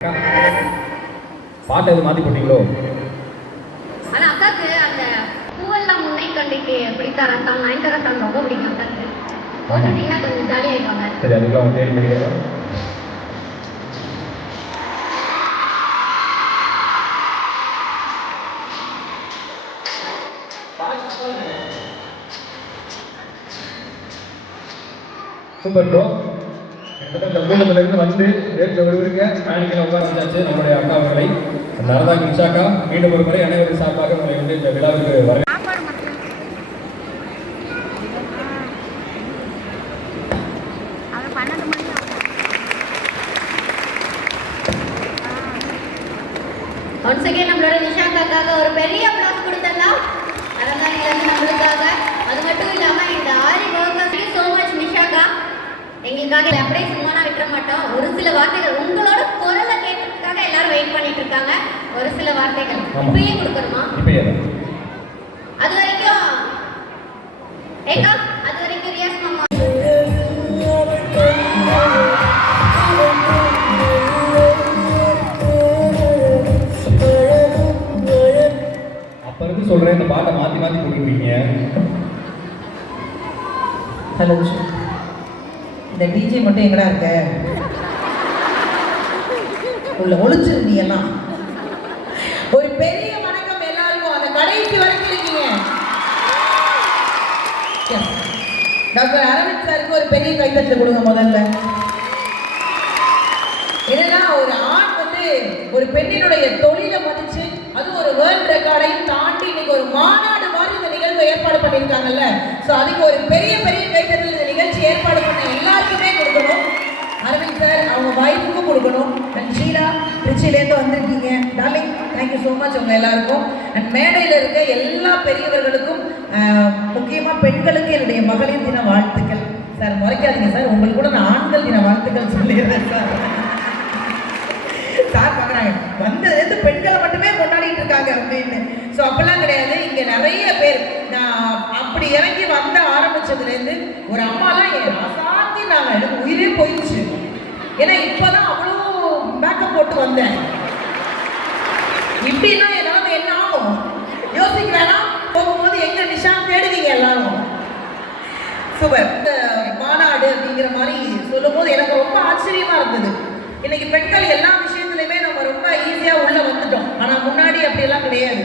பாட்டு எது மாற்றி போட்டீங்களோ? ஆனால் அக்காவுக்கு அந்த பூவெல்லாம் முன்னை கண்டிக்கு பிடித்தார சாங் நயன்தாரா சாங் ரொம்ப பிடிக்கும் அக்காவுக்கு. போட்டுட்டீங்கன்னா கொஞ்சம் ஜாலியாக இருப்பாங்க. சரி, அதுக்குள்ள அவங்க தேடி படிக்கிறோம். Super bro. இந்த கூட்டத்திலிருந்து வந்து ஏற்க வருவீங்க. மேனிக்கில் உட்கார வந்தாச்சு நம்முடைய அக்கா அவர்களை. நரதாங்கி நிஷாக்கா மீண்டும் ஒரு முறை அனைவரும் சார்பாக உங்களை வந்து இந்த விழாவுக்கு வர ஒன்ஸ் அகேன் நம்மளோட நிஷாக்காக்காக ஒரு பெரிய அப்ளாஸ் கொடுத்தலாம். நரதாங்கிலேருந்து நம்மளுக்காக. அது மட்டும் இல்லாமல் இந்த ஆரி ஒர்க்கர்ஸ்க்கு ஸோ மச் நிஷாக்கா. எங்களுக்காக அப்படியே சும்மா விட்டுற மாட்டோம். ஒரு சில வார்த்தைகள் உங்களோட குரலை கேட்கறதுக்காக எல்லாரும் வெயிட் பண்ணிட்டு இருக்காங்க. ஒரு சில வார்த்தைகள் இப்பயே கொடுக்கணுமா? அது வரைக்கும் ஏக்கா, அது வரைக்கும் ரியாஸ் மாமா அப்ப இருந்து சொல்றேன், இந்த பாட்டை மாத்தி மாத்தி போட்டுருக்கீங்க. ஹலோ, இந்த டிஜே மட்டும் எங்கடா இருக்க? உள்ள ஒளிச்சிருந்தீங்கலாம். ஒரு பெரிய வணக்கம் எல்லாருக்கும். அந்த கடைசி வரைக்கும் இருக்கீங்க. டாக்டர் அரவிந்த் சாருக்கு ஒரு பெரிய கைத்தட்டல் கொடுங்க முதல்ல. என்னன்னா, ஒரு ஆண் வந்து ஒரு பெண்ணினுடைய தொழிலை மதிச்சு அது ஒரு வேர்ல்ட் ரெக்கார்டையும் தாண்டி இன்னைக்கு ஒரு மாநாடு மாதிரி இந்த நிகழ்வு ஏற்பாடு பண்ணியிருக்காங்கல்ல. ஸோ அதுக்கு ஒரு பெரிய பெரிய கைத்தட்டல் இந்த நிகழ்ச்சி ஏற்பாடு பண்ண எல்லாருக்குமே கொடுக்கணும். அரவிந்த் சார் அவங்க வைஃபுக்கும் கொடுக்கணும். அண்ட் ஷீலா திருச்சியிலேருந்து வந்திருக்கீங்க டார்லிங், தேங்க்யூ ஸோ மச் உங்கள் எல்லாருக்கும். அண்ட் மேடையில் இருக்க எல்லா பெரியவர்களுக்கும், முக்கியமாக பெண்களுக்கு என்னுடைய மகளிர் தின வாழ்த்துக்கள். சார் முறைக்காதீங்க சார், உங்களுக்கு கூட நான் ஆண்கள் தின வாழ்த்துக்கள் சொல்லிடுறேன் சார். சார் பார்க்குறாங்க வந்ததுலேருந்து பெண்களை மட்டுமே கொண்டாடிட்டு இருக்காங்க அப்படின்னு. ஸோ அப்பெல்லாம் கிடையாது. இங்கே நிறைய பேர் நான் அப்படி இறங்கி வந்த ஆரம்பிச்சதுலேருந்து ஒரு அம்மாலாம் என் அசாத்தி நாங்கள் எனக்கு உயிரே போயிடுச்சு. ஏன்னா இப்போதான் அவ்வளோ மேக்கப் போட்டு வந்தேன். இப்படின்னா என் என்ன ஆகும் யோசிக்க வேணாம். போகும்போது எங்க நிஷான் தேடுவீங்க எல்லாரும். சூப்பர். இந்த மாநாடு அப்படிங்கிற மாதிரி சொல்லும் போது எனக்கு ரொம்ப ஆச்சரியமா இருந்தது. இன்னைக்கு பெண்கள் எல்லா விஷயத்துலையுமே நம்ம ரொம்ப ஈஸியா உள்ள வந்துட்டோம். ஆனா முன்னாடி அப்படியெல்லாம் கிடையாது.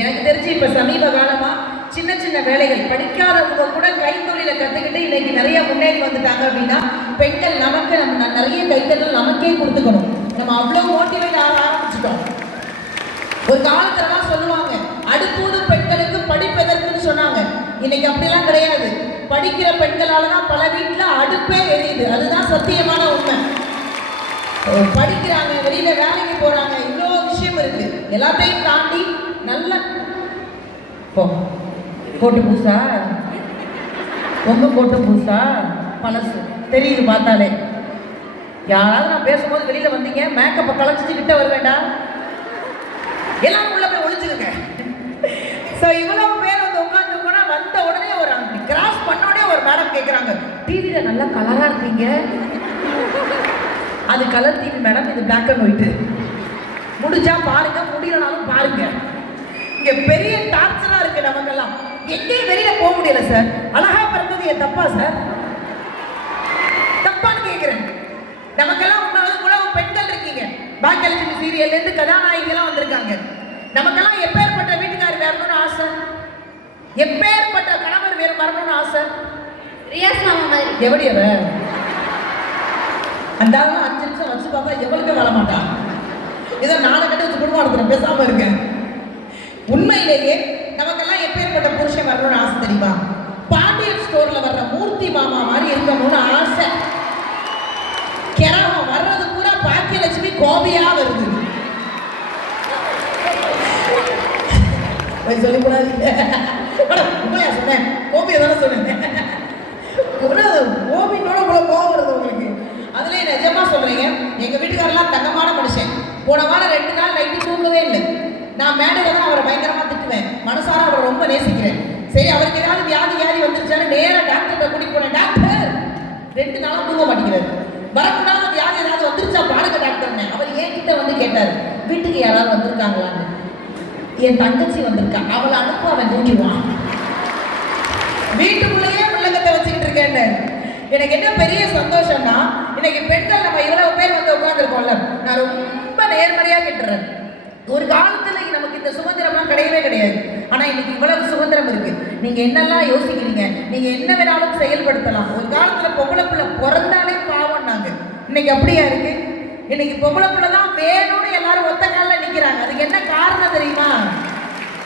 எனக்கு தெரிஞ்சு இப்ப சமீப காலமா சின்ன சின்ன வேலைகள் படிக்காதவங்க கூட கைத்தொழிலை கத்துக்கிட்டு இன்னைக்கு நிறைய முன்னேறி வந்துட்டாங்க. அப்படின்னா பெண்கள் நமக்கு நம்ம நிறைய கைத்தொழில் நமக்கே கொடுத்துக்கணும். நம்ம அவ்வளவு மோட்டிவேட் ஆக ஆரம்பிச்சுட்டோம். ஒரு காலத்துலலாம் சொல்லுவாங்க அடுப்பூது பெண்களுக்கு படிப்பதற்குன்னு சொன்னாங்க. இன்னைக்கு அப்படிலாம் கிடையாது. படிக்கிற பெண்களால தான் பல வீட்டுல அடுப்பே எரியுது. அதுதான் சத்தியமான உண்மை. படிக்கிறாங்க, வெளியில வேலைக்கு போறாங்க, இவ்வளோ விஷயம் இருக்கு. எல்லாத்தையும் தாண்டி நல்ல கோட்டு பூசா உங்க கோட்டு பூசா பழசு தெரியுது பார்த்தாலே. யாராவது நான் பேசும்போது வெளியில வந்தீங்க மேக்கப்பை கலைச்சிட்டு கிட்ட வர வேண்டாம். எல்லாரும் உள்ள போய் ஒழிச்சுருங்க. ஸோ இவ்வளவு பேர் வந்து உட்காந்து போனா வந்த உடனே ஒரு கிராஸ் பண்ண உடனே ஒரு மேடம் கேட்குறாங்க, டிவியில நல்லா கலரா இருக்கீங்க. அது கலர் டிவி மேடம், இது பிளாக் அண்ட் ஒயிட்டு. முடிஞ்சா பாருங்க, முடியலனாலும் பாருங்க. இங்க பெரிய டார்ச்சரா இருக்கு நமக்கெல்லாம். எங்கேயும் வெளியில போக முடியல சார். அழகா பிறந்தது என் தப்பா சார்? தப்பான்னு கேட்கிறேன். நமக்கெல்லாம் உணவு பெண்கள் இருக்கீங்க. பாக்கியலட்சுமி சீரியல்ல இருந்து கதாநாயகிலாம் வந்திருக்காங்க. நமக்கெல்லாம் எப்பேற்பட்ட வீட்டுக்காரர் வரணும்னு ஆசை, எப்பேற்பட்ட கணவர் வேறு வரணும்னு ஆசை. ரியாஸ் மாமா மாதிரி எப்படி அவ அந்த 5 நிமிஷம் வச்சு பார்த்தா எவளுக்கு வர மாட்டான். இதை நாளை கட்ட வச்சு குடும்பம் நடத்துறேன், பேசாம இருக்கேன். உண்மையிலேயே நமக்கெல்லாம் எப்பேற்பட்ட புருஷன் வரணும்னு ஆசை தெரியுமா? பாண்டியன் ஸ்டோர்ல வர்ற மூர்த்தி மாமா மாதிரி இருக்கணும்னு ஆசை. கிராமம் வர்றது பூரா பாக்கியலட்சுமி கோபியா வருது. சொல்லக்கூடாது, உண்மையா சொன்னேன். கோபியை தானே சொன்னேன். கோபினோட இவ்வளவு கோபம் வருது உங்களுக்கு. அதுலேயே நிஜமா சொல்றீங்க. எங்க வீட்டுக்காரெல்லாம் தங்கமான மனுஷன். போன வாரம் 2 நாள் நைட்டு தூங்கவே இல்லை. நான் மேடையில தான் அவரை பயங்கரமா திட்டுவேன். மனசார அவரை ரொம்ப நேசிக்கிறேன். சரி, அவருக்கு ஏதாவது வியாதி வந்துருச்சாரு நேரம் டாக்டர்கிட்ட கூட்டிட்டு போனேன். டாக்டர் 2 நாளும் தூங்க மாட்டேங்கிறாரு. வரக்கூடாத வியாதி ஏதாவது வந்துருச்சா பாருங்க டாக்டர்னு. அவர் என்கிட்ட வந்து கேட்டார், வீட்டுக்கு யாராவது வந்திருக்காங்களான்னு. என் தங்கச்சி வந்திருக்கா, அவளை அனுப்ப அவன் தூங்கிடுவான். வீட்டுக்குள்ளேயே உள்ளகத்தை வச்சுக்கிட்டு இருக்கேன்னு. எனக்கு என்ன பெரிய சந்தோஷம்னா, இன்னைக்கு பெண்கள் நம்ம இவ்வளவு பேர் வந்து உட்கார்ந்துருக்கோம்ல, நான் ரொம்ப நேர்மறையா கேட்டுறேன். ஒரு காலத்துல நமக்கு இந்த சுதந்திரம்லாம் கிடையவே கிடையாது. ஆனா இன்னைக்கு இவ்வளவு சுதந்திரம் இருக்கு. நீங்க என்னெல்லாம் யோசிக்கிறீங்க, நீங்க என்ன வேணாலும் செயல்படுத்தலாம். ஒரு காலத்துல பொம்பளை பிள்ளை பிறந்தாலே பாவம்னாங்க, இன்னைக்கு அப்படியா இருக்கு? இன்னைக்கு பொம்பளை பிள்ளை தான் வேணும்னு எல்லாரும் ஒத்த காலில் நிக்கிறாங்க. அதுக்கு என்ன காரணம் தெரியுமா?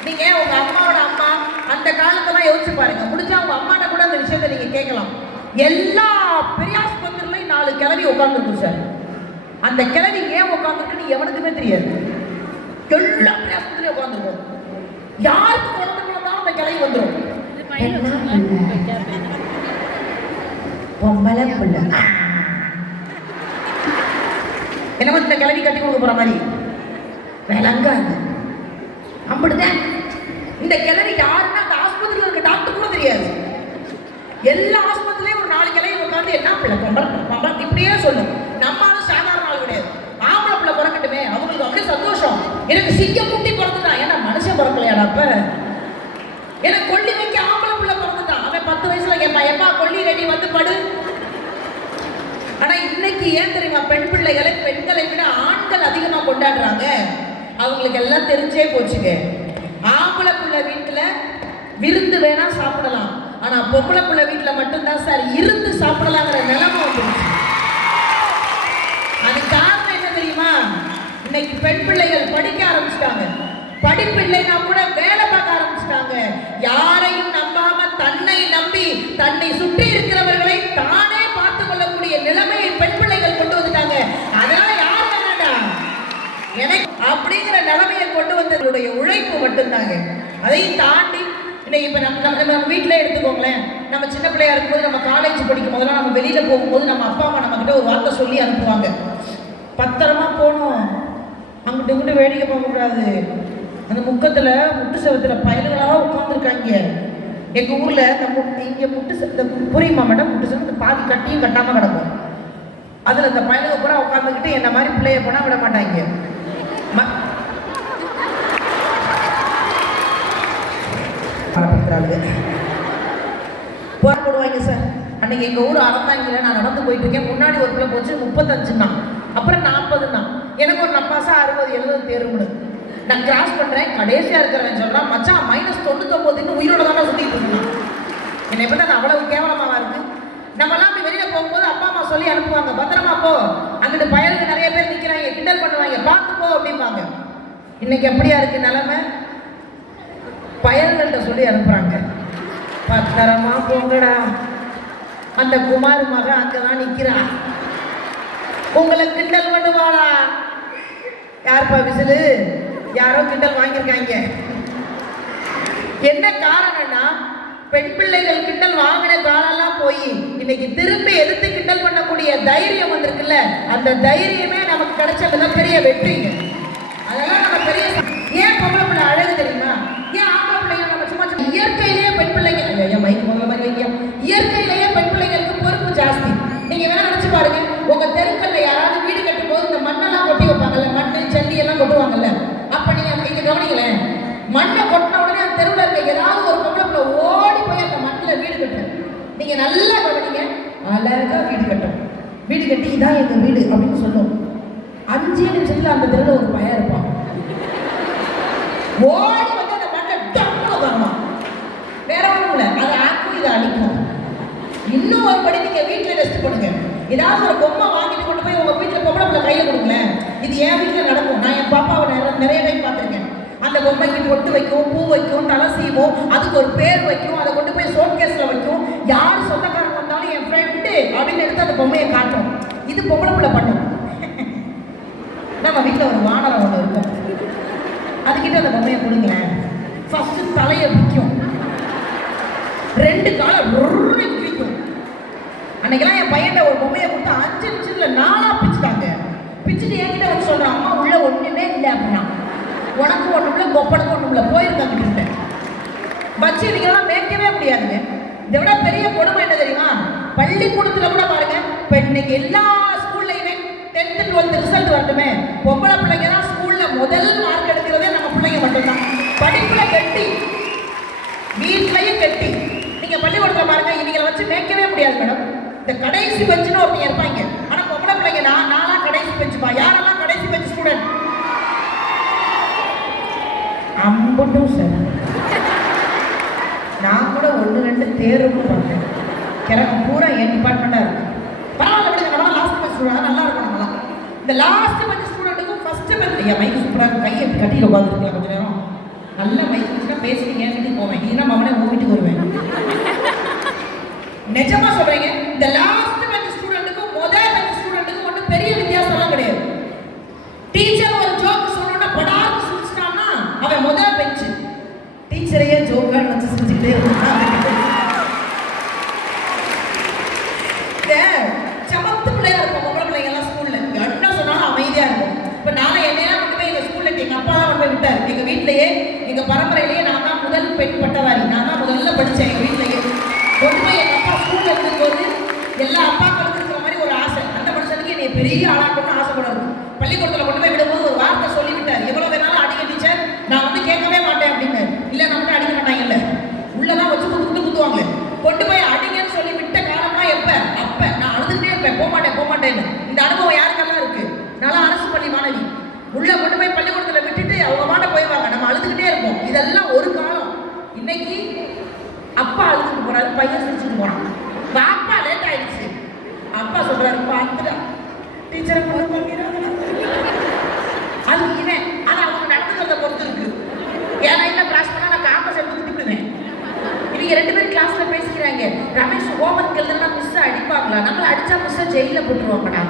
நீங்க உங்க அம்மாவோட அம்மா அந்த காலத்தெல்லாம் யோசிச்சு பாருங்க. முடிஞ்சா உங்க அம்மாட்ட கூட அந்த விஷயத்தை நீங்க கேட்கலாம். எல்லா பெரியாஸ்பத்திரிலையும் 4 கிழவி உட்கார்ந்துருக்கு சார். அந்த கிழவி ஏன் உட்கார்ந்துருக்குன்னு எவனுக்குமே தெரியாது. எல்லா பெரியாஸ்பத்திரியும் உட்கார்ந்துருக்கும். யாருக்கு குழந்தை பிறந்தாலும் அந்த கிழவி வந்துடும். பொம்பளை பிள்ளை என்னமோ இந்த கிழவி கட்டி கொடுக்க போற மாதிரி விளங்காது. அப்படிதான் இந்த கிழவி யாருன்னா அந்த ஆஸ்பத்திரியில் இருக்க டாக்டர் கூட தெரியாது. எல்லா ஆஸ்பத்திரிலையும் ஒரு 4 கிழவி உட்காந்து என்ன பிள்ளை பொம்பளை இப்படியே சொல்லும். நம்மளால சாதாரண ஆள் கிடையாது. ஆம்பளை பிள்ளை பிறக்கட்டுமே, அவங்களுக்கு அப்படியே சந்தோஷம். எனக்கு சிங்கம் குட்டி பிறந்துட்டான், ஏன்னா மனுஷன் பிறக்கலையாடா அப்ப. எனக்கு கொல்லி வைக்க ஆம்பளை பிள்ளை பிறந்துட்டான். அவன் 10 வயசுல கேட்பான், எப்பா கொல்லி ரெடி வந்து படு. ஆனா இன்னைக்கு ஏன் தெரியுமா பெண் பிள்ளைகளை பெண்களை விட ஆண்கள் அதிகமா கொண்டாடுறாங்க? அவங்களுக்கு எல்லாம் தெரிஞ்சே போச்சுங்க. ஆம்பளை பிள்ளை வீட்டுல விருந்து வேணா சாப்பிடலாம், ஆனா பொம்பளை பிள்ளை வீட்டுல மட்டும்தான் சார் இருந்து சாப்பிடலாங்கிற நிலைமை வந்துருச்சு. அது காரணம் என்ன தெரியுமா? இன்னைக்கு பெண் பிள்ளைகள் படிக்க ஆரம்பிச்சிட்டாங்க. படிப்பு இல்லைன்னா கூட வேலை பார்க்க ஆரம்பிச்சிட்டாங்க. யாரையும் நம்பாம தன்னை நம்பி தன்னை சுற்றி இருக்கிறவர்களை தானே பார்த்து கொள்ளக்கூடிய நிலைமையை பெண் பிள்ளைகள் கொண்டு வந்துட்டாங்க. அதனால யார் வேணாண்டா எனக்கு அப்படிங்கிற நிலைமையை கொண்டு வந்தவர்களுடைய உழைப்பு மட்டும்தாங்க. அதையும் தாண்டி இன்னைக்கு இப்ப நம்ம வீட்டிலே எடுத்துக்கோங்களேன். நம்ம சின்ன பிள்ளையா இருக்கும்போது, நம்ம காலேஜ் படிக்கும் போதெல்லாம் நம்ம வெளியில போகும்போது நம்ம அப்பா அம்மா நம்ம கிட்ட ஒரு வார்த்தை சொல்லி அனுப்புவாங்க, பத்திரமா போகணும், அங்கிட்டு இங்கிட்டு வேடிக்கை பார்க்கக்கூடாது. அந்த முக்கத்துல முட்டு செவத்துல பயல்களாக உட்காந்துருக்காங்க. எங்க ஊர்ல நம்ம இங்க முட்டு புரியுமா மேடம்? முட்டு செவத்து பாதி கட்டியும் கட்டாம கிடக்கும். அதுல இந்த பயலுக பூரா உட்காந்துக்கிட்டு என்ன மாதிரி பிள்ளைய போனா விட மாட்டாங்க. போடுவாங்க சார். அன்னைக்கு எங்க ஊர் அறந்தாங்கில நான் நடந்து போயிட்டு இருக்கேன். முன்னாடி ஒரு பிள்ளை போச்சு 35 அப்புறம் 40 எனக்கு ஒரு நப்பாசா 60-70 தேர்வுன்னு நான் கிராஸ் பண்றேன். கடைசியா இருக்கிறவன் சொல்றான், மச்சான் -99 உயிரோட தானே சுத்திட்டு இருக்கான். என்னை பத்தி அது அவ்வளவு கேவலமாவா இருக்கு? நம்மலாம் அப்படி வெளியில போகும்போது அப்பா அம்மா சொல்லி அனுப்புவாங்க, பத்திரமா போ, அங்கிட்டு பயலுக்கு நிறைய பேர் நிக்கிறாங்க, கிண்டல் பண்ணுவாங்க, பார்த்து போ அப்படிம்பாங்க. இன்னைக்கு எப்படியா இருக்கு நிலைமை? பயல்கள்கிட்ட சொல்லி அனுப்புறாங்க, பத்திரமா போங்கடா, அந்த குமார் மகன் அங்கதான் நிக்கிறான், உங்களை கிண்டல் பண்ணுவாளா? யாருப்பா விசிலு? யாரோ கிண்டல் வாங்கியிருக்காங்க. என்ன காரணம்னா, பெண் பிள்ளைகள் கிண்டல் வாங்கின காலெல்லாம் போய் இன்னைக்கு திரும்பி எதிர்த்து கிண்டல் பண்ணக்கூடிய தைரியம் வந்திருக்குல்ல, அந்த தைரியமே நமக்கு கிடைச்ச மிகப்பெரிய வெற்றிங்க. அதெல்லாம் நம்ம பெரிய ஏன் பொம்பளை பிள்ளை அழகு தெரியுமா? ஏன் ஆம்பளை பிள்ளைங்க நம்ம சும்மா இயற்கையிலேயே பெண் பிள்ளைங்க மைக்கு பொங்கல மாதிரி வைக்க, இயற்கையிலேயே பெண் பிள்ளைங்களுக்கு பொறுப்பு ஜாஸ்தி. நீங்க வேணா நினைச்சு பாருங்க, உங்க தெருக்கல்ல யாராவது வீடு கட்டும் போது இந்த மண்ணெல்லாம் கொட்டி வைப்பாங்கல்ல, மண்ணு ஜல்லி எல்லாம் கொட்டுவாங்கல்ல, அப்ப நீங்க இங்க கவனிங்களேன், மண்ணை கொட்டின உடனே அந்த தெருவில் இருக்க ஏதாவது ஒரு பொம்பளை பிள்ளை ஓடி போய் அந்த மண்ணில் வீடு கட்டுறேன். நீங்க நல்லா கவனிங்க, அழகா வீடு கட்டும், வீடு கட்டி இதான் எங்க வீடு அப்படின்னு சொல்லும். 5 நிமிஷத்துல அந்த தெருவில் ஒரு பையன் இருப்பான், ஓடி வந்து அந்த மண்ணை டப்புனு வரணும். வேற ஒன்றும் இல்லை, அதை ஆக்கும் இதை அழிக்கும். இன்னும் ஒரு படி நீங்க வீட்டுல டெஸ்ட் பண்ணுங்க, ஏதாவது ஒரு பொம்மை வாங்கிட்டு கொண்டு போய் உங்க வீட்டுல பொம்பளை பிள்ளை கையில கொடுங்களேன். இது என் வீட்டுல நடக்கும், நான் என் பாப்பாவை நிறைய டைம் பார்த்துருக்கேன். அந்த பொம்மைக்கு பொட்டு வைக்கும், பூ வைக்கும், தலை சீவும், அதுக்கு ஒரு பேர் வைக்கும், அதை கொண்டு போய் சோட் கேஸ்ல வைக்கும். யார் சொந்தக்காரங்க வந்தாலும் என் ஃப்ரெண்டு அப்படின்னு எடுத்து அந்த பொம்மையை காட்டும். இது பொம்பளை பிள்ளை பண்ணும். நம்ம வீட்டுல ஒரு வானரம் ஒன்று இருக்கும், அதுக்கிட்ட அந்த பொம்மையை கொடுங்களேன். ஃபர்ஸ்ட் தலையை விற்கும், 2 காலை விற்கும். அன்னைக்கெல்லாம் என் பையன் ஒரு பொம்மையை கொடுத்து 5 நிமிஷத்துல 4ஆ பிச்சுட்டாங்க. பிச்சுட்டு என்கிட்ட வந்து சொல்றான், அம்மா உள்ள ஒண்ணுமே இல்லை அப்படின்னா, உனக்கு ஒண்ணுமில்ல, கொப்பனுக்கு ஒண்ணுமில்ல, போயிருக்காங்க. வச்சு நீங்களாம் மேய்க்கவே முடியாதுங்க. இதை விட பெரிய கொடுமை என்ன தெரியுமா? பள்ளிக்கூடத்துல கூட பாருங்க, இன்னைக்கு எல்லா ரிசல்ட் வரட்டுமே. பொம்பளை பிள்ளைங்க தான் ஸ்கூல்ல முதல் மார்க் எடுக்கிறதே நம்ம பிள்ளைங்க மட்டும்தான். படிப்புல கெட்டி, வீட்லயும் கெட்டி. நீங்க பள்ளிக்கூடத்துல பாருங்க, இவங்களை வச்சு மேய்க்கவே முடியாது மேடம். இந்த கடைசி பெஞ்சுன்னு ஒருத்தங்க இருப்பாங்க. ஆனா பொம்பளை பிள்ளைங்க நான்லாம் கடைசி பெஞ்சுப்பா. யாரெல்லாம் கடைசி பெஞ்ச் ஸ்டூடெண்ட்? அம்பட்டும் சார். நான் கூட 1-2 தேர்வு பார்த்தேன். எனக்கு பூரா என் டிபார்ட்மெண்டா இருக்கு. பரவாயில்ல விடுங்க, நம்ம லாஸ்ட் பெஞ்ச் ஸ்டூடெண்ட் நல்லா இருக்கும். நம்மளாம் இந்த லாஸ்ட் பெஞ்ச் ஸ்டூடெண்ட்டுக்கும் ஃபர்ஸ்ட் பெஞ்ச் ஐயா மைக்கு சூப்பராக கையை கட்டிட்டு உட்காந்துருக்கலாம் கொஞ்ச நேரம். நல்ல மைக்கு வச்சுன்னா பேசிட்டு என் வீட்டுக்கு போவேன், நீனா மகனே உன் வீட்டுக்கு வருவேன். நிஜமா சொல்றீங்க, இந்த லாஸ்ட் பெஞ்ச் ஸ்டூடெண்ட்டுக்கும் முதல் பெஞ்ச் ஸ்டூடெண்ட்டுக்கும் ஒன்றும் பெரிய வித்தியாசம்லாம் கிடையாது. டீச்சர் ஒரு ஜோக் சொன்னா படார்னு சிரிச்சிட்டான்னா அவன் முதல் பெஞ்ச். டீச்சரையே ஜோக்கான்னு வச்சு சிரிச்சுக்கிட்டே இருந்தான். சமத்து பிள்ளையா இருக்கும் பொம்பளை பிள்ளைங்க எல்லாம் ஸ்கூல்ல. என்ன சொன்னாலும் அமைதியா இருக்கும். இப்ப நான் என்னையா கொண்டு போய் எங்க ஸ்கூல்ல எங்க அப்பா தான் கொண்டு போய் விட்டாரு. எங்க வீட்லயே எங்க பரம்பரையிலேயே நான் தான் முதல் பெண் பட்டதாரி. நான் தான் முதல்ல படிச்சேன் எங்க வீட்லயே. கொண்டு போய் எங்க அப்பா ஸ்கூல்ல இருக்கும்போது எல்லா அப்பாக்களுக்கும் இருக்கிற மாதிரி ஒரு ஆசை. அந்த மனுஷனுக்கு என்னை பெரிய ஆளாக்கணும்னு ஆசைப்படுறது. பள்ளிக்கூடத்துல கொண்டு போய் விடும்போது ஒரு வார்த்தை சொல்லி விட்டார், எவ்வளவு வேணாலும் அடிக்க டீச்சர், நான் வந்து கேட்கவே மாட்டேன் அப்படின்னு. இல்ல நம்மகிட்ட அடிக்க மாட்டாங்கல்ல, உள்ளதான் வச்சு குத்துவாங்க. கொண்டு போய் அடிங்கன்னு சொல்லி விட்ட காலம்னா எப்ப? அப்ப நான் அழுதுகிட்டே இருப்பேன், போக மாட்டேன்னு. இந்த அனுபவம் யாருக்கெல்லாம் இருக்கு? நல்லா அரசு பள்ளி மாணவி உள்ள கொண்டு போய் பள்ளிக்கூடத்துல விட்டுட்டு அவங்க மாட்ட போயிடுவாங்க, நம்ம அழுதுகிட்டே இருப்போம். இதெல்லாம் ஒரு காலம். இன்னைக்கு அப்பா அழுதுட்டு போறாரு, பையன் சிரிச்சுட்டு போறான். பாப்பா லேட் ஆயிடுச்சு, அப்பா சொல்றாரு பார்த்துடா டீச்சரை போய் பண்ணிடுறாங்க. அது இவன் ஆனா அவங்க நடந்துக்கிறத பொறுத்து இருக்கு. ஏன்னா என்ன கிளாஸ் பண்ணா நான் காம்பஸ் எடுத்து திட்டுவேன். இவங்க 2 பேரும் கிளாஸ்ல பேசிக்கிறாங்க, ரமேஷ் ஹோம்ஒர்க் எழுதுனா மிஸ் அடிப்பாங்களா, நம்மள அடிச்சா மிஸ் ஜெயில போட்டுருவாங்கடா.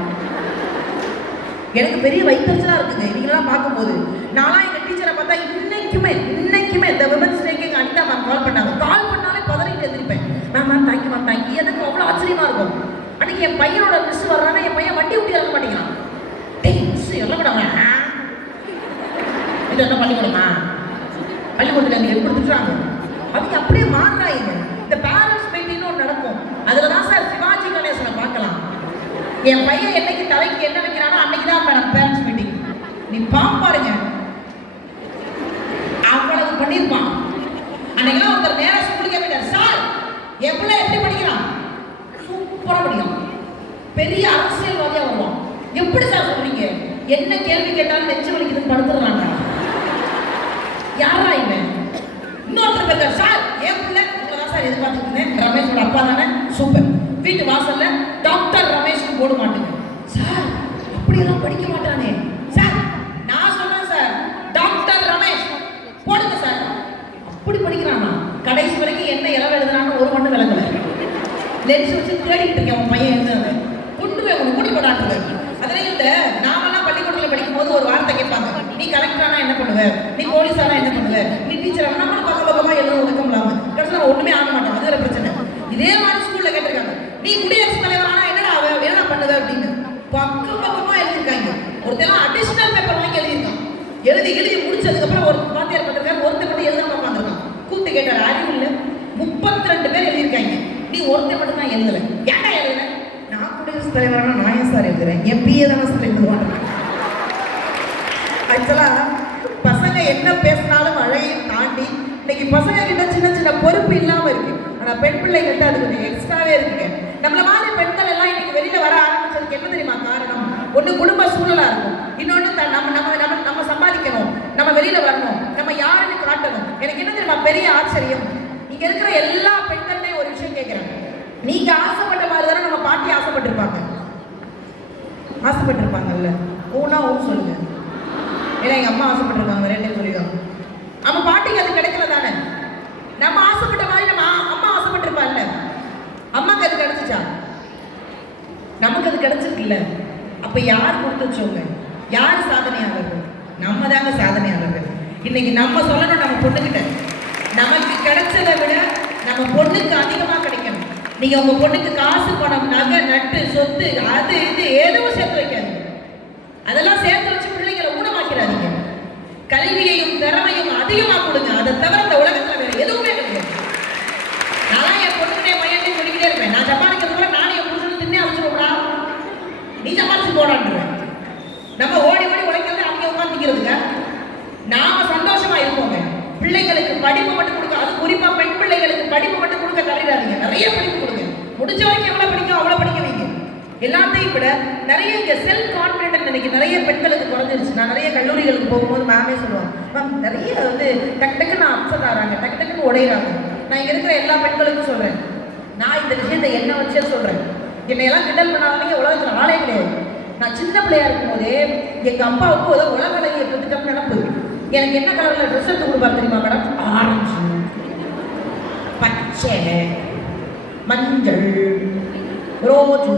எனக்கு பெரிய வைத்தறிச்சலா இருக்குங்க இவங்கெல்லாம் பார்க்கும்போது. நான்லாம் எங்க டீச்சரை பார்த்தா இன்னைக்குமே இந்த விமன்ஸ் டேக்கு எங்க அனிதா மேம் கால் பண்ணாலே பதறிட்டு எழுந்திருப்பேன். Ma'am thank you. எனக்கு அவ்வளோ ஆச்சரியமா இருக்கும். அன்னைக்கு என் பையனோட மிஸ் வர்றானா, என் பையன் வண்டி விட்டு இறங்க மாட்டேங்கிறான். டேய் மிஸ் எல்லாம் விடாம இது என்ன பள்ளிக்கூடமா, பள்ளிக்கூடத்துல நீங்க கொடுத்துட்டாங்க. அவங்க அப்படியே மாறுறாங்க. இந்த பேரண்ட்ஸ் மீட்டிங்னு ஒன்று நடக்கும், அதுல தான் சார் சிவாஜி கணேசனை பார்க்கலாம். என் பையன் என்னைக்கு தலைக்கு என்ன வைக்கிறானோ அன்னைக்கு தான் மேடம் பேரண்ட்ஸ் மீட்டிங். நீ பாருங்க அவ்வளவு பண்ணிருப்பான். அன்னைக்கெல்லாம் ஒருத்தர் நேரம் ஸ்கூலுக்கு கேட்டார், சார் என் பிள்ளை எப்படி படிக்கிறான்? சூப்பரா படிக்கிறான், பெரிய அரசியல்வாதியா வருவான். எப்படி சார் சொல்றீங்க? என்ன கேள்வி கேட்டாலும் நெஞ்சு வலிக்குதுன்னு படுத்துறாங்க. யாரா இவன்? இன்னொருத்தர் இருக்கார், சார் என் பிள்ளை உங்களதான் சார் எதிர்பார்த்துட்டு இருந்தேன், ரமேஷோட அப்பா தானே, சூப்பர். வீட்டு வாசல்ல டாக்டர் ரமேஷ் போட மாட்டேங்க. சார் அப்படியெல்லாம் படிக்க மாட்டானே. சார் நான் சொல்றேன் சார், டாக்டர் ரமேஷ் போடுங்க சார். அப்படி படிக்கிறானா? கடைசி வரைக்கும் என்ன இளவு எழுதுனான்னு ஒரு மண்ணு விளங்கல. லென்ஸ் வச்சு தேடிட்டு இருக்கேன் உன் பையன் எழுதுனது. கொண்டு போய் உனக்கு கூட்டி போடாட்டு. அதனால இந்த நாமெல்லாம் பள்ளிக்கூடத்தில் படிக்கும் போது ஒரு வார்த்தை கேட்பாங்க, நீ கலெக்டரானா என்ன பண்ணுவ, நீ போலீஸானா என்ன பண்ணுவ, நீ டீச்சர் ஆனா பக்கமா எழுத ஒதுக்கம் இல்லாம கடைசியில் ஒண்ணுமே ஆக மாட்டோம். அது ஒரு பிரச்சனை. இதே மாதிரி ஸ்கூல்ல கேட்டிருக்காங்க, நீ குடியரசுத் தலைவரானா என்னடா என்ன பண்ணுவ அப்படின்னு பக்கமா எழுதியிருக்காங்க. ஒருத்தெல்லாம் அடிஷனல் பேப்பர் வாங்கி எழுதியிருக்கான். எழுதி முடிச்சதுக்கு அப்புறம் ஒரு வாத்தியார் பார்த்திருக்காரு, ஒருத்தர் மட்டும் எழுதாம உட்காந்துருக்கான். கூத்து கேட்டார், அறிவு இல்ல 32 பேர் எழுதியிருக்காங்க, நீ ஒருத்தர் மட்டும் தான் எழுதல. ஏன்டா எழுதுன? நான் குடியரசுத் தலைவரானா நான் ஏன் சார் எழுதுறேன், என் பிஏ தானே சார் எழுதுவாங்க. ஆக்சுவலா பசங்க என்ன பேசினாலும் அழையை தாண்டி இன்னைக்கு பசங்க கிட்ட சின்ன பொறுப்பு இல்லாம இருக்கு. ஆனா பெண் பிள்ளைகிட்ட அது கொஞ்சம் எக்ஸ்ட்ராவே இருக்குங்க. நம்மள மாதிரி பெண்கள் எல்லாம் இன்னைக்கு வெளியில வர ஆரம்பிச்சதுக்கு என்ன தெரியுமா காரணம்? ஒண்ணு குடும்ப சூழலா இருக்கும், இன்னொன்னு நம்ம சம்பாதிக்கணும், நம்ம வெளியில வரணும், நம்ம யாருன்னு காட்டணும். எனக்கு என்ன தெரியுமா பெரிய ஆச்சரியம், இங்க இருக்கிற எல்லா பெண்கள்டையும் ஒரு விஷயம் கேட்கிறேன். நீங்க ஆசைப்பட்ட மாதிரி தானே நம்ம பாட்டி ஆசைப்பட்டிருப்பாங்கல்ல? ஊனா சொல்லுங்க. ஏன்னா எங்க அம்மா ஆசைப்பட்டிருக்காங்க, 2 டைம் சொல்லிருக்காங்க. நம்ம பாட்டிக்கு அது கிடைக்கல தானே. நம்ம ஆசைப்பட்ட மாதிரி நம்ம அம்மா ஆசைப்பட்டிருப்பாள்ல, அம்மாக்கு அது கிடைச்சிச்சா? நமக்கு அது கிடைச்சிருக்குல்ல. அப்ப யார் கொடுத்து வச்சவங்க? யார் சாதனையாளர்கள்? நம்ம தாங்க சாதனையாளர்கள். இன்னைக்கு நம்ம சொல்லணும் நம்ம பொண்ணுகிட்ட, நமக்கு கிடைச்சதை விட நம்ம பொண்ணுக்கு அதிகமா கிடைக்கணும். நீங்க உங்க பொண்ணுக்கு காசு, பணம், நகை, நட்டு, சொத்து, அது இது எதுவும் சேர்த்து வைக்காதீங்க. அதெல்லாம் சேர்த்து வச்சு பிள்ளைங்களை ஊனமாக்கிறாதீங்க. கல்வியையும் திறமையும் அதிகமா கொடுங்க. அதை தவிர இந்த உலகத்துல வேற எதுவுமே கிடையாது. நான் என் பொண்ணுகிட்டே பையன் சொல்லிக்கிட்டே இருப்பேன், நான் சம்பாதிக்கிறது கூட நானும் என் புருஷனும் தின்னே அழைச்சிருப்பா, நீ சம்பாதிச்சு போடான்டுவேன். நம்ம ஓடி ஓடி உழைக்கிறது அங்கே உட்காந்துக்கிறதுங்க. நாம சந்தோஷமா இருப்போங்க. பிள்ளைங்களுக்கு படிப்பு மட்டும் கொடுக்க, அது குறிப்பா பெண் பிள்ளைகளுக்கு படிப்பு மட்டும் கொடுக்க தள்ளிடாதீங்க. நிறைய படிப்பு கொடுங்க. முடிஞ்ச வரைக்கும் எவ்வளவு படிக்கும் அவ்வளவு படிக்க வைங்க. எல்லாத்தையும் விட நிறைய இங்க செல்ஃப் கான்பிடன்ட் இன்னைக்கு நிறைய பெண்களுக்கு குறைஞ்சிருச்சு. நான் நிறைய கல்லூரிகளுக்கு போகும்போது மேமே சொல்லுவாங்க, மேம் நிறைய வந்து டக்கு டக்குன்னு அப்செட் ஆகிறாங்க, டக்கு டக்குன்னு உடையிறாங்க. நான் இங்க இருக்கிற எல்லா பெண்களுக்கும் சொல்றேன், நான் இந்த விஷயத்தை என்ன வச்சே சொல்றேன். என்னையெல்லாம் கிண்டல் பண்ணாதீங்க, உலகத்துல ஆளே கிடையாது. நான் சின்ன பிள்ளையா இருக்கும் போதே எங்க அப்பாவுக்கு ஒரு உலக அழகிய புத்தகம் நினப்பு. எனக்கு என்ன கலர்ல ட்ரெஸ் எடுத்து கொடுப்பாரு தெரியுமா மேடம்? ஆரஞ்சு, பச்சை, மஞ்சள், ரோஜு,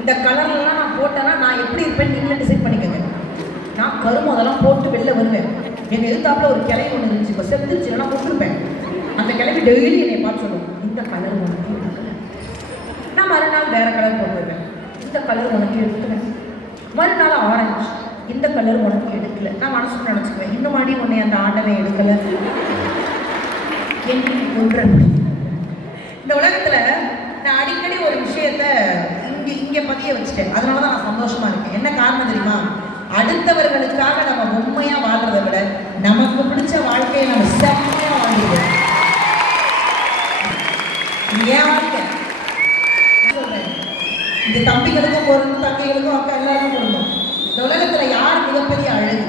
இந்த கலர்லாம் நான் போட்டேன்னா நான் எப்படி இருப்பேன் நீங்களே டிசைட் பண்ணிக்கோங்க. நான் கரும்பு அதெல்லாம் போட்டு வெளில வருவேன். எங்க எதிர்த்தாப்புல ஒரு கிளை ஒன்று இருந்துச்சு, இப்போ செத்துருச்சு, நான் கொடுத்துருப்பேன். அந்த கிளம்பி டெய்லி என்னை பார்த்து சொல்லுவோம், இந்த கலர் உனக்கு எடுக்கல. நான் மறுநாள் வேற கலர் போட்டுருவேன், இந்த கலர் உனக்கு எடுக்கல. மறுநாள் ஆரஞ்சு, இந்த கலர் உனக்கு எடுக்கல. நான் மனசுக்கு நினச்சிக்குவேன், இன்னும் மாடி உன்னை அந்த ஆண்டவன் எடுக்கல. இந்த உலகத்துல நான் அடிக்கடி ஒரு விஷயத்த இங்க பதிய வச்சுட்டேன். அதனாலதான் நான் சந்தோஷமா இருக்கேன். என்ன காரணம் தெரியுமா? அடுத்தவர்களுக்காக நம்ம உண்மையா வாழ்றதை விட நமக்கு பிடிச்ச வாழ்க்கையை நம்ம செம்மையா வாழ்ந்துருக்கோம். ஏன் வாழ்க்கை சொல்றேன், இந்த தம்பிகளுக்கும் பொருந்தும், தம்பிகளுக்கும் அக்கா எல்லாருக்கும் பொருந்தும். இந்த உலகத்துல யார் மிகப்பெரிய அழகு?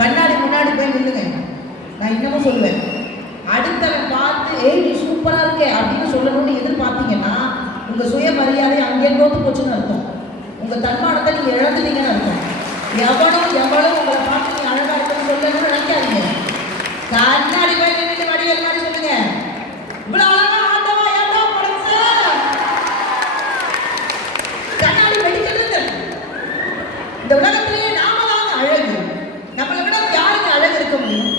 கண்ணாடி முன்னாடி போய் நில்லுங்க. நான் இன்னமும் சொல்லுவேன், அடுத்தவன் பார்த்து ஏய் நீ சூப்பரா இருக்கே அப்படின்னு சொல்லணும்னு எதிர்பார்த்தீங்கன்னா உங்க சுயமரியாதை அங்கே தோத்து போச்சுன்னு அர்த்தம். உங்க தன்மானத்தை நீங்க இழந்துட்டீங்கன்னு அர்த்தம். எவ்வளவு உங்களை பார்த்து நீ அழகா இருக்குன்னு சொல்லணும்னு நினைக்காதீங்க. கண்ணாடி போய் நின்று வடிவேல் மாதிரி சொல்லுங்க, இவ்வளவு அழகா ஆண்டவா ஏதோ படைச்ச. கண்ணாடி வெடிக்கிறது. இந்த உலகத்திலேயே நாம தான் அழகு. நம்மளை விட யாருக்கு அழகு இருக்க முடியும்?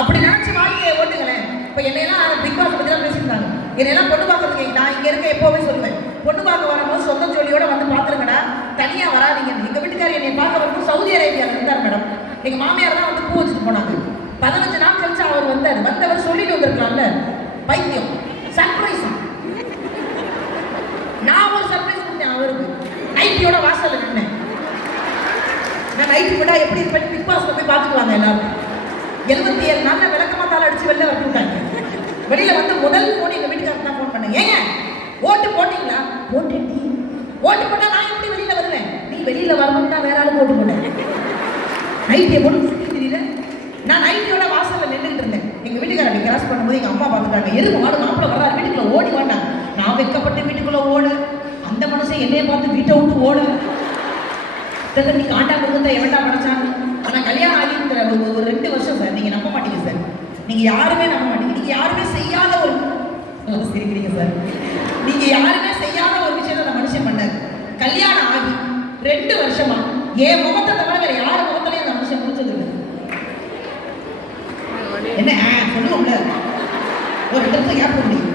அப்படி நினைச்சு வாழ்க்கையை ஓட்டுங்களேன். இப்போ என்னையெல்லாம் பிக் பாஸ் பற்றி தான் பேசியிருந்தாங்க. என்னையெல்லாம் பொண்ணு பார்க்கறதுக்கு நான் இங்கே இருக்க எப்போவுமே சொல்லுவேன், பொண்ணு பார்க்க வரும்போது சொந்த ஜோலியோட வந்து பார்த்துருங்கடா, தனியாக வராதிங்க. எங்கள் வீட்டுக்காரர் என்னை பார்க்க வரும்போது சவுதி அரேபியாவில் இருந்தார் மேடம். எங்கள் மாமியார் தான் வந்து பூ வச்சுட்டு போனாங்க. 15 நாள் கழிச்சு அவர் வந்தார். வந்தவர் சொல்லிட்டு வந்திருக்கலாம்ல, பைத்தியம் சர்ப்ரைஸா. நான் ஒரு சர்ப்ரைஸ் கொடுத்தேன் அவருக்கு. நைட்டியோட வாசல்ல நின்னேன். நான் நைட்டு விட எப்படி இருப்பேன் பிக் பாஸ்ல போய் பார்த்துக்குவாங்க எல்லாரும். 77 நாள்ல விளக்கமாத்தால அடிச்சு வெளில வரட்டி விட்டாங்க. வெளியில வந்து முதல் போன் எங்க வீட்டுக்காரர் தான் போன் பண்ணேன், ஏங்க ஓட்டு போட்டீங்களா? போட்டேன். ஓட்டு போட்டா நான் எப்படி வெளியில வருவேன்? நீ வெளியில வரணும் தான் வேற ஆளுக்கு ஓட்டு போட்டேன். நைட்டே போட்டு சுற்றி தெரியல. நான் நைட்டியோட வாசல்ல நின்றுட்டு இருந்தேன். எங்க வீட்டுக்காரர் அப்படி கிராஸ் பண்ணும்போது எங்க அம்மா பார்த்துட்டாங்க, எதுக்கு வாடு மாப்பிள்ள வர்றாரு வீட்டுக்குள்ள ஓடி வாண்டாங்க. நான் வெக்கப்பட்டு வீட்டுக்குள்ள ஓடு, அந்த மனுஷன் என்னைய பார்த்து வீட்டை விட்டு ஓடு. நீ காண்டா கொடுத்தா எவன்டா படைச்சாங்க. ஆனா கல்யாணம் ஆகி ஒரு 2 வருஷம் சார், நீங்க நம்ப மாட்டீங்க சார், நீங்க யாருமே நம்ப மாட்டீங்க. நீங்க யாருமே செய்யாத ஒரு சிரிக்கிறீங்க சார், நீங்க யாருமே செய்யாத ஒரு விஷயத்த அந்த மனுஷன் பண்ணாரு. கல்யாணம் ஆகி 2 வருஷமா என் முகத்தை தவிர வேற யார் முகத்திலையும் அந்த மனுஷன் முடிச்சது இல்லை. என்ன சொல்லுவோம்ல, ஒரு 2 நிமிஷம் கேட்க முடியும்,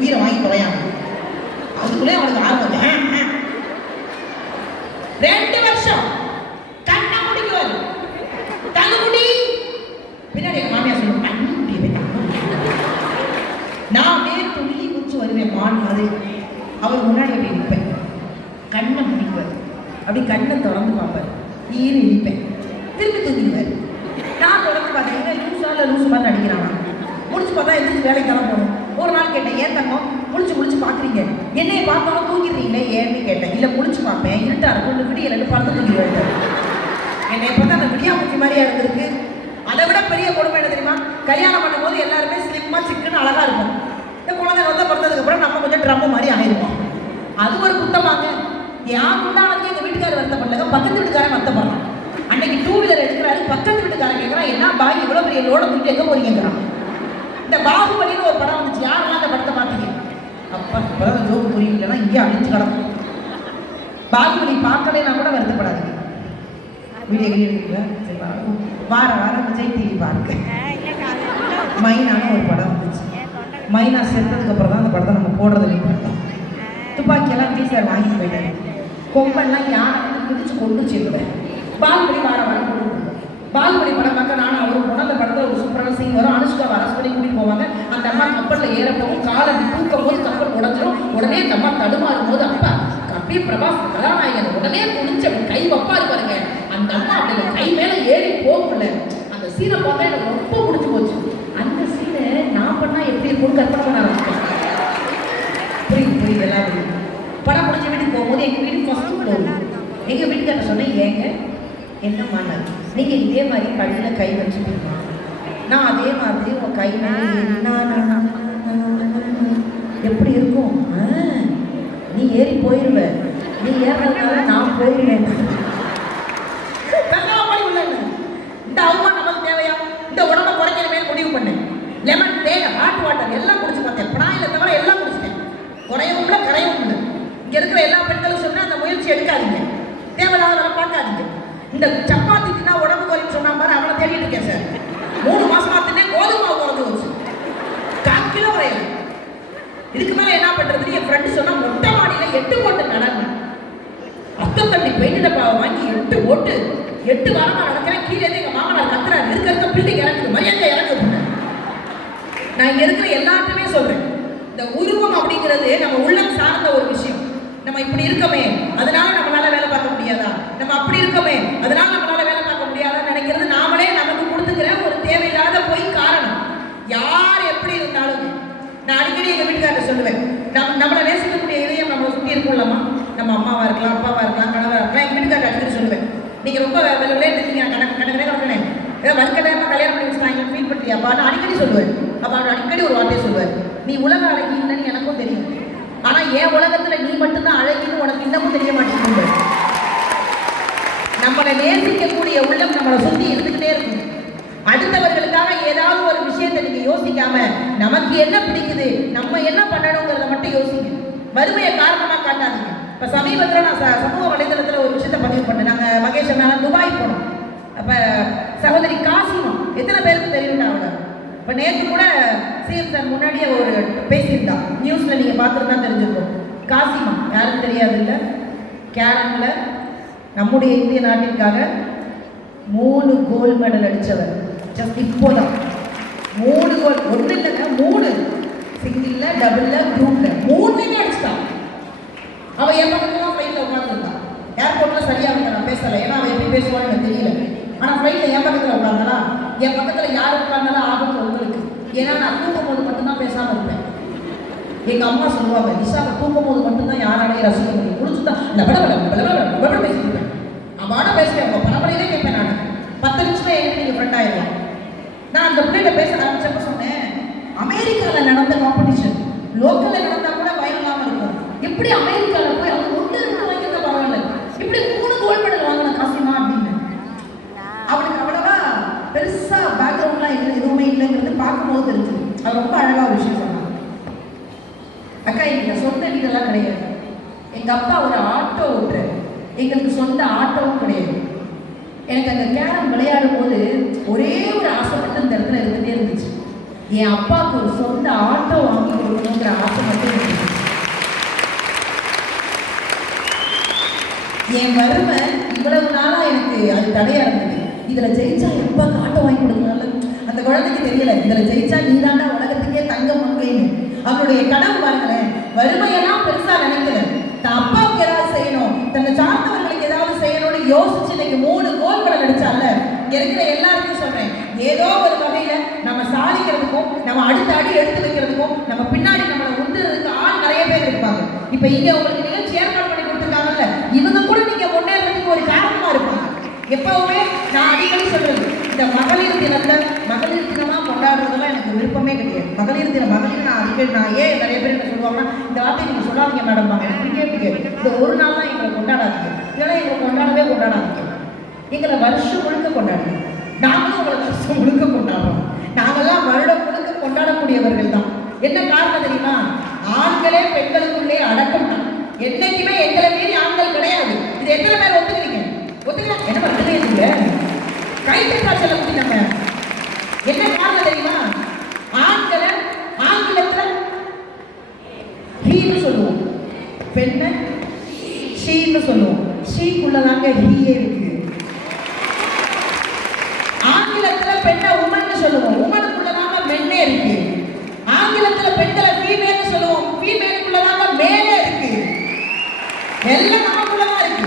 உயிரை வாங்கி தொலையாம அதுக்குள்ளே அவனுக்கு ஆர்வம். 2 வருஷம் கண்ண முடிக்குவாரு. தகுமுடி பின்னாடி எங்க மாமியார் சொல்லுவாங்க, நான் துள்ளி குச்சி வருவேன் மான் மாதிரி. அவர் முன்னாடி அப்படி நிற்பேன், கண்ணை முடிக்குவார். அப்படி கண்ணை திறந்து பார்ப்பார், ஈர இழிப்பேன், திருப்பி தூங்கிடுவார். நான் திறந்து பார்த்தேன், லூஸால லூஸ் மாதிரி நடிக்கிறாங்க. முடிச்சு பார்த்தா எந்திரிச்சு வேலைக்கு தான் போகணும். ஒரு நாள் கேட்டேன், ஏன் தங்கம் முடிச்சு பார்க்குறீங்க, என்னையை பார்த்தாலும் தூங்கிடுறீங்களே ஏன்னு கேட்டேன். இல்லை முடிச்சு பார்ப்பேன், இருட்டா இருக்கும், விடியல பறந்து தூங்கிடுவேன். என்னை பார்த்தா அந்த விடியாமூச்சி மாதிரியா இருந்திருக்கு. அதை விட பெரிய கொடுமை என்ன தெரியுமா? கல்யாணம் பண்ணும்போது எல்லாருமே ஸ்லிம்மா சிக்குன்னு அழகா இருக்கும். இந்த குழந்தை வந்து பிறந்ததுக்கு அப்புறம் நம்ம கொஞ்சம் ட்ரம்மு மாதிரி ஆயிடுவோம். அது ஒரு குத்தமாங்க. என் குண்டானதுக்கு எங்கள் வீட்டுக்காரர் வருத்தப்படலங்க, பக்கத்து வீட்டுக்காரன் வருத்தப்படுறான். அன்னைக்கு 2 வீலர் எடுக்கிறாரு, பக்கத்து வீட்டுக்காரன் கேட்குறான், என்ன பாய் இவ்வளோ பெரிய லோட தூக்கிட்டு எங்கே போறீங்கிறான். இந்த பாகுபலின்னு ஒரு படம் வந்துச்சு, யாரெல்லாம் அந்த படத்தை பார்த்தீங்க? அப்பா இப்போதான் ஜோக்கு புரியலன்னா இங்கே அழிஞ்சு கிடக்கும். பாகுபலி பார்க்கலைன்னா கூட வருத்தப்படாதீங்க. வீடியோ இருக்குல்ல, வாரம் விஜய் டிவி பாருங்க. மைனான ஒரு படம் வந்துச்சு. மைனா செத்ததுக்கு அப்புறம் தான் அந்த படத்தை நம்ம போடுறது நினைப்போம். துப்பாக்கியெல்லாம் டீச்சர் வாங்கிட்டு போயிட்டாரு. கொம்பெல்லாம் யானை குதிச்சு கொண்டு சேர்ந்துவேன். பாகுபலி வாரம் கொண்டு பாகுபலி படம் பார்க்க நானும் அவரும் போனால் அந்த படத்தில் ஒரு சூப்பரான சீன் வரும். அனுஷ்காவை அரசு பண்ணி கூட்டிட்டு போவாங்க. அந்த அம்மா கப்பலில் ஏற போகும், காலை தூக்கும் போது கப்பல் உடஞ்சிரும். உடனே அந்த அம்மா தடுமாறும் போது அப்பா அப்படியே பிரபாஸ் கதாநாயகன் உடனே குடிச்சு அப்படி கை வைப்பாரு பாருங்க, அந்த அம்மா அப்படி கை மேல ஏறி போகல. அந்த சீனை பார்த்தா எனக்கு ரொம்ப பிடிச்சி போச்சு. அந்த சீனை நான் பண்ணா எப்படி இருக்கும்னு கற்பனை பண்ண ஆரம்பிச்சேன். புரியுது எல்லாம் புரியுது. படம் முடிஞ்ச வீட்டுக்கு போகும்போது எங்கள் வீட்டுக்கு ஃபஸ்ட்டு ஃப்ளோர். எங்கள் வீட்டுக்கார சொன்னேன், ஏங்க என்னம்மா நீங்கள் இதே மாதிரி படியில் கை வச்சுப்பீங்க, நான் அதே மாதிரி உங்கள் கை எப்படி இருக்கும், நீ ஏறி போயிடுவ, நீ ஏறதுனால நான் போயிடுவேன். இந்த அவமானம் நமக்கு தேவையா? இந்த உடம்பை குறைக்கணுமே முடிவு பண்ணேன். லெமன், தேன், ஹாட் வாட்டர் எல்லாம் குடிச்சு பார்த்தேன். படாயில தவிர எல்லாம் குடிச்சிட்டேன். குறையவும் இல்லை கரையவும் இல்லை. இங்கே இருக்கிற எல்லா பெண்களும் சொன்னால் அந்த முயற்சி எடுக்காதீங்க, தேவையில்லாத வேலை பார்க்காதீங்க. இந்த சப்பாத்தி தின்னா உடம்பு குறைன்னு சொன்னா பாரு, அவனை தேடிட்டு இருக்கேன் சார். 3 மாசமா தின்னே கோதுமை குறைஞ்சு வச்சு 1/4 கிலோ வரையில. இதுக்கு மேலே என்ன பண்ணுறதுன்னு என் ஃப்ரெண்டு சொன்னா, மொட்டை மாடியில் 8 போட்டு நடந்து அத்தத்தண்ணி பெயிண்ட் டப்பாவை வாங்கி 8 போட்டு 8 வாரமாக நடக்கிறேன். கீழே எங்கள் மாமனார் கத்துறாரு, இருக்க பில்டிங் இறக்குது, மரியாதை இறக்குது. நான் இங்கே இருக்கிற எல்லாத்தையுமே சொல்கிறேன், இந்த உருவம் அப்படிங்கிறது நம்ம உள்ளம் சார்ந்த ஒரு விஷயம். நம்ம இப்படி இருக்கமே அதனால நம்மளால வேலை பார்க்க முடியாதா, நம்ம அப்படி இருக்கமே அதனால நம்மளால வேலை பார்க்க முடியாதான்னு நினைக்கிறது நாமளே நமக்கு கொடுத்துக்கிற ஒரு தேவையில்லாத போய் காரணம். யார் எப்படி இருந்தாலும் நான் அடிக்கடி எங்கள் வீட்டுக்காரர் சொல்லுவேன், நம்மளை நேசிக்கக்கூடிய இதயம் நம்மளை சுற்றி இருக்கும்லம்மா, நம்ம அம்மாவா இருக்கலாம், அப்பாவா இருக்கலாம், கணவராக இருக்கலாம். எங்கள் வீட்டுக்காரர் அடிக்கடி சொல்லுவேன், நீங்கள் ரொம்ப விளையாட்டு இருக்கீங்க, கடற்கனே ஏதோ வல்கடையமாக கல்யாணம் பண்ணி வச்சுட்டாங்க ஃபீல் பண்ணியாப்பா நான் அடிக்கடி சொல்லுவேன். அப்போ அவர் அடிக்கடி ஒரு வார்த்தையை சொல்லுவார், நீ உலக அழகி இல்லைன்னு எனக்கும் தெரியும், ஆனால் என் உலகத்தில் நீ மட்டும்தான் அழகின்னு உனக்கு இன்னமும் தெரிய மாட்டேங்குது. நம்மளை நேசிக்கக்கூடிய உள்ளம் நம்மளை சுற்றி இருந்துக்கிட்டே இருக்கும். அடுத்தவர்களுக்காக ஏதாவது ஒரு விஷயத்தை நீங்கள் யோசிக்காம நமக்கு என்ன பிடிக்குது, நம்ம என்ன பண்ணணுங்கிறத மட்டும் யோசிங்க. வறுமையை காரணமாக காட்டாதீங்க. இப்போ சமீபத்தில் நான் சமூக வலைதளத்தில் ஒரு விஷயத்தை பதிவு பண்ணேன். நாங்கள் மகேஷ் மேலே துபாய் போனோம். அப்போ சகோதரி காசிமா எத்தனை பேருக்கு தெரியும்டா அவங்க. இப்போ நேற்று கூட சிஎம் சார் முன்னாடியே ஒரு பேசியிருந்தா, நியூஸில் நீங்கள் பார்த்துட்டு தான் தெரிஞ்சிருக்கோம். காசிமா யாரும் தெரியாது இல்லை, கேரமில் நம்முடைய இந்திய நாட்டிற்காக 3 கோல்டு மெடல் அடித்தவர். ஜஸ்ட் இப்போதான் 3 கோல், ஒன்று இல்லைங்க 3, சிங்கிளில் டபுளில் குரூப்பில் 3 அடிச்சுட்டான். அவள் என் பக்கத்துலாம் ஃப்ளைட்டில் உட்காந்துருந்தான். ஏர்போர்ட்டில் சரியாக இருந்த நான் பேசலை, ஏன்னா அவள் எப்படி பேசுவான்னு எனக்கு தெரியல. ஆனால் ஃப்ளைட்டில் என் பக்கத்தில் உட்காந்தாலா, என் பக்கத்தில் யார் உட்கார்ந்தாலும் ஆபத்து உங்களுக்கு. ஏன்னா நான் தூக்கும் போது மட்டும்தான் பேசாமல் இருப்பேன். எங்கள் அம்மா சொல்லுவாங்க, நிஷாவை தூக்கும் போது மட்டும்தான் யாராலையும் ரசிக்க முடியும், முடிச்சுதான் இந்த விட பேசியிருப்பேன். அவனோட பேசுவேன், உங்கள் பரம்பரையிலே கேட்பேன். நான் 10 நிமிஷம் என்கிட்ட நீங்கள் ஃப்ரெண்ட் ஆயிடலாம். நான் அந்த பிள்ளைகிட்ட பேச ஆரம்பிச்சப்ப சொன்னேன், அமெரிக்காவில் நடந்த காம்படிஷன் லோக்கலில் நடந்தால் கூட பயம் இல்லாமல் இருக்கும், இப்படி அமெரிக்காவில் போய் அவங்க 1-2 வாங்கியிருந்த பரவாயில்ல, இப்படி 3 கோல்டு மெடல் வாங்கின காசிமா அப்படின்னு. அவனுக்கு அவ்வளவா பெருசாக பேக்ரவுண்ட்லாம் இல்லை, எதுவுமே இல்லைங்கிறது பார்க்கும்போது தெரிஞ்சுது. அது ரொம்ப அழகாக ஒரு விஷயம் சொன்னாங்க. அக்கா எங்க சொந்த வீடெல்லாம் கிடையாது, எங்கள் அப்பா ஒரு ஆட்டோ ஓட்டுறாரு, எங்களுக்கு சொந்த ஆட்டோவும் கிடையாது. எனக்கு அந்த கேரம் விளையாடும் போது ஒரே ஒரு ஆசைப்பட்டு இந்த இடத்துல இருந்துகிட்டே இருந்துச்சு, என் அப்பாவுக்கு ஒரு சொந்த ஆட்டோ வாங்கி கொடுக்கணுங்கிற ஆசை மட்டும் இருந்துச்சு. என் வறுமை இவ்வளவு நாளாக எனக்கு அது தடையாக இருந்தது. இதில் ஜெயிச்சா என் அப்பாவுக்கு ஆட்டோ வாங்கி கொடுக்கணும்ல, அந்த குழந்தைக்கு தெரியல, இதில் ஜெயிச்சா நீ தாண்டா உலகத்துக்கே தங்கம் மங்கைன்னு. அவனுடைய கனவு பாருங்களேன், வறுமையெல்லாம் பெருசாக நினைக்கல, தன் அப்பாவுக்கு ஏதாவது செய்யணும், தன்னை சார்ந்தவர்களுக்கு ஏதாவது செய்யணும்னு யோசிச்சு இன்னைக்கு 3 கோல் மெடல் அடிச்சால. இருக்கிற எல்லாருக்கும் சொல்றேன், ஏதோ ஒரு வகையில நம்ம சாதிக்கிறதுக்கும் நம்ம அடுத்த அடி எடுத்து வைக்கிறதுக்கும் நம்ம பின்னாடி நம்மளை உந்துறதுக்கு ஆள் நிறைய பேர் இருப்பாங்க. இப்ப இங்க உங்களுக்கு நிகழ்ச்சி ஏற்பாடு பண்ணி கொடுத்துருக்காங்கல்ல, இவங்க கூட நீங்க முன்னேறதுக்கு ஒரு காரணமா இருப்பாங்க. எப்பவுமே நான் அடிக்கடி சொல்றது, இந்த மகளிர் தினமா கொண்டாடுறதுலாம் எனக்கு விருப்பமே கிடையாது. மகளிர் நான் அடிக்கடி நான் ஏன் நிறைய பேர் என்ன சொல்லுவாங்கன்னா, இந்த வார்த்தையை நீங்கள் சொல்லாதீங்க மேடம், எனக்கு பிடிக்காது. இந்த ஒரு நாள் தான் எங்களை கொண்டாடாதீங்க, இதெல்லாம் எங்களை கொண்டாடாதீங்க. எங்களை வருஷம் முழுக்க கொண்டாடுங்க, நாங்களும் உங்களை வருஷம் முழுக்க கொண்டாடுறோம். நாங்கள்லாம் வருடம் முழுக்க கொண்டாடக்கூடியவர்கள் தான். என்ன காரணம் தெரியுமா? ஆண்களே பெண்களுக்குள்ளே அடக்கம் தான். என்னைக்குமே எங்களை மீறி ஆண்கள் கிடையாது. இது எத்தனை பேர் ஒத்துக்கிறீங்க? ஒத்துக்கலாம், என்ன ஒத்துக்கவே இல்லைங்க, கைத்தட்டா சொல்ல முடியும். நம்ம என்ன காரணம் தெரியுமா? ஆண்களை ஆங்கிலத்தில் ஹீன்னு சொல்லுவோம், பெண்ணை ஷீன்னு சொல்லுவோம். ஷீக்குள்ளதாங்க ஹீயே இருக்கு. ஆங்கிலத்தில் பெண்ணை உமன்னு சொல்லுவோம், உமனுக்குள்ளதாங்க மென்னே இருக்கு. ஆங்கிலத்தில் பெண்களை ஃபீமேல்னு சொல்லுவோம், ஃபீமேலுக்குள்ளதாங்க மேலே இருக்கு. எல்லாம் நமக்குள்ளதான் இருக்கு.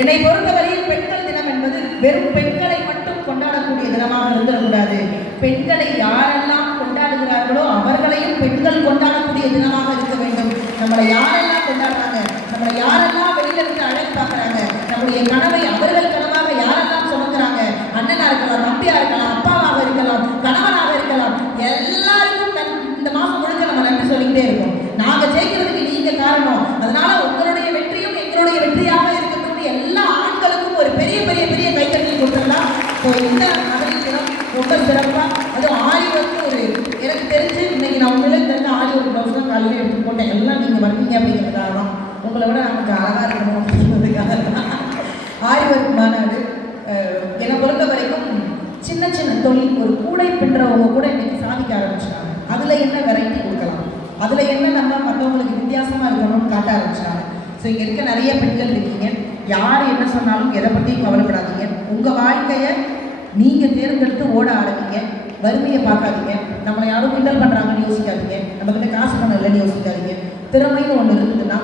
என்னை பொறுத்தவரையில் பெண்கள் தினம் என்பது வெறும் பெண்களை மட்டும் கொண்டாடக்கூடிய தினமாக இருந்துடக்கூடாது. பெண்களை யாரெல்லாம் கொண்டாடுகிறார்களோ அவர்களையும் பெண்கள் கொண்டாடக்கூடிய தினமாக இருக்க வேண்டும். நம்மளை யாரெல்லாம் கொண்டாடுறாங்க, நம்மளை யாரெல்லாம் வெளியில இருந்து அழைத்து பார்க்கறாங்க, நம்முடைய கனவை அவர்கள் கனவாக யாரெல்லாம் சுமக்கிறாங்க, அண்ணனா இருக்கலாம், தம்பியா இருக்கலாம், அப்பாவாக இருக்கலாம், கணவனாக இருக்கலாம், எல்லாருக்கும் இந்த மாசம் முழுக்க நம்ம நன்றி சொல்லிக்கிட்டே இருக்கோம். நாங்க ஜெயிக்கிறதுக்கு நீங்க காரணம். அதனால உங்களுடைய வெற்றியும் எங்களுடைய வெற்றியாக இருக்கட்டும். எல்லா ஆண்களுக்கும் ஒரு பெரிய பெரிய பெரிய கைத்தட்டல் கொடுத்துடலாம். இந்த மகளிர் தினம் ரொம்ப சிறப்பா, அதுவும் ஆரி வந்து ஒரு எனக்கு தெரிஞ்சு இன்னைக்கு நான் உண்மையிலே தெரிஞ்ச ஆரி ஒரு ப்ளவுஸ் தான் காலையில் எடுத்து போட்டேன். எல்லாம் நீங்க வந்தீங்க அப்படிங்கிறதுக்காக தான், உங்களை விட நமக்கு அழகா இருக்கணும் அப்படிங்கிறதுக்காக ஆரி ஒர்க் மாநாடு. என்னை பொறுத்த வரைக்கும் சின்ன சின்ன தொழில், ஒரு கூடை பின்றவங்க கூட இன்னைக்கு சாதிக்க ஆரம்பிச்சிட்டாங்க. அதுல என்ன வெரைட்டி கொடுக்கலாம், அதுல என்ன நம்ம மற்றவங்களுக்கு வித்தியாசமா இருக்கணும்னு காட்ட ஆரம்பிச்சாங்க. ஸோ இங்கே இருக்க நிறைய பெண்கள் இருக்கீங்க. யார் என்ன சொன்னாலும் எதை பற்றியும் கவலைப்படாதீங்க. உங்கள் வாழ்க்கையை நீங்கள் தேர்ந்தெடுத்து ஓட ஆரம்பிங்க. வறுமையை பார்க்காதீங்க. நம்மளை யாரும் கிண்டல் பண்ணுறாங்கன்னு யோசிக்காதீங்க. நம்மக்கிட்ட காசு பணம் இல்லைன்னு யோசிக்காதீங்க. திறமைன்னு ஒன்று இருந்ததுன்னா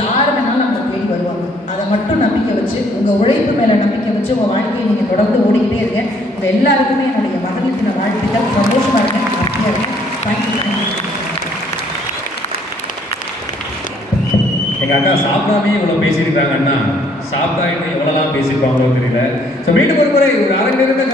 யார் வேணாலும் நம்மளை தேடி வருவாங்க. அதை மட்டும் நம்பிக்கை வச்சு, உங்கள் உழைப்பு மேலே நம்பிக்கை வச்சு உங்கள் வாழ்க்கையை நீங்கள் தொடர்ந்து ஓடிக்கிட்டே இருங்க. உங்கள் எல்லாருக்குமே என்னுடைய மகளிர் தின வாழ்த்துக்கள். சந்தோஷமாக இருக்கேன், ஹாப்பியாக இருக்கேன். தேங்க்யூ. எங்கள் அக்கா சாப்பிடாமே இவ்வளோ பேசியிருக்காங்கன்னா சாப்பிட்டா இன்னும் எவ்வளோலாம் பேசியிருப்பாங்களோ தெரியல. ஸோ மீண்டும் ஒரு முறை ஒரு அரங்கிருந்த